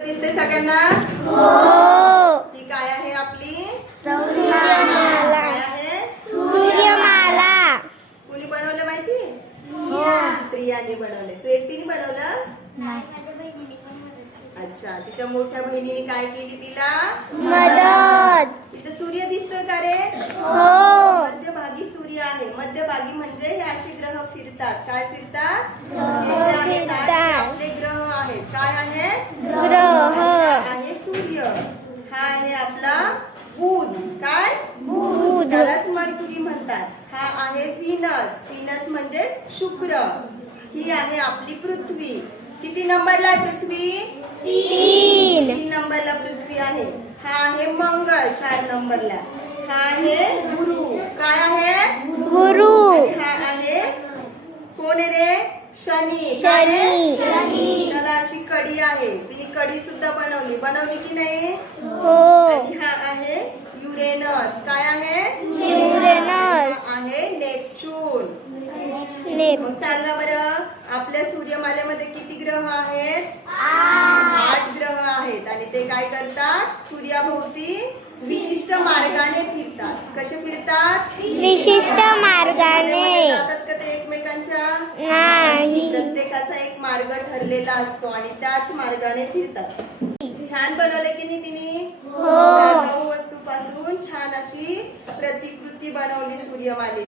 दिसते सगळ्यांना? हो. ही काय आहे आपली सूर्यमाला. काय आहे? सूर्यमाला. कुणी बनवलं माहिती? प्रियाने बनवले. तू एकटीने बनवलं? अच्छा. तिच्या मोठ्या बहिणीने काय केली तिला? मदत. इथे सूर्य दिसतोय का रे? हो. मध्यभागी सूर्य आहे. मध्यभागी म्हणजे हे असे ग्रह फिरतात. काय फिरतात? हे जे आहेत ते आपले ग्रह आहेत. काय आहेत? ग्रह. आहे सूर्य. हा आहे आपला बुध. काय? बुध. त्यालाच मर्क्युरी म्हणतात. हा आहे व्हीनस. व्हीनस म्हणजेच शुक्र. ही आहे आपली पृथ्वी. किती नंबरला आहे पृथ्वी? 3. 3 नंबरला पृथ्वी आहे. हा आहे मंगळ 4 नंबरला. हा आहे गुरु. काय आहे? गुरु. आणि हा आहे कोण आहे रे? शनी. काय आहे? शनी. त्याला अशी कडी आहे. तिने कडी सुद्धा बनवली की नाही? हो. आणि हा आहे युरेनस. काय आहे? युरेनस. हा आहे नेपच्यून. नेप. मग सांगा बरं, आपल्या सूर्यमालेमध्ये किती ग्रह आहेत? 8 ग्रह आहेत. आणि ते काय करतात? सूर्याभोवती विशिष्ट मार्गाने फिरतात. कसे फिरतात? विशिष्ट मार्गाने. जातात का ते एकमेकांच्या? नाही. प्रत्येकाचा एक मार्ग ठरलेला असतो आणि त्याच मार्गाने फिरतात. छान बनवले की नाही तिने? हो. 9 वस्तूपासून छान अशी प्रतिकृती बनवली सूर्यमालेची.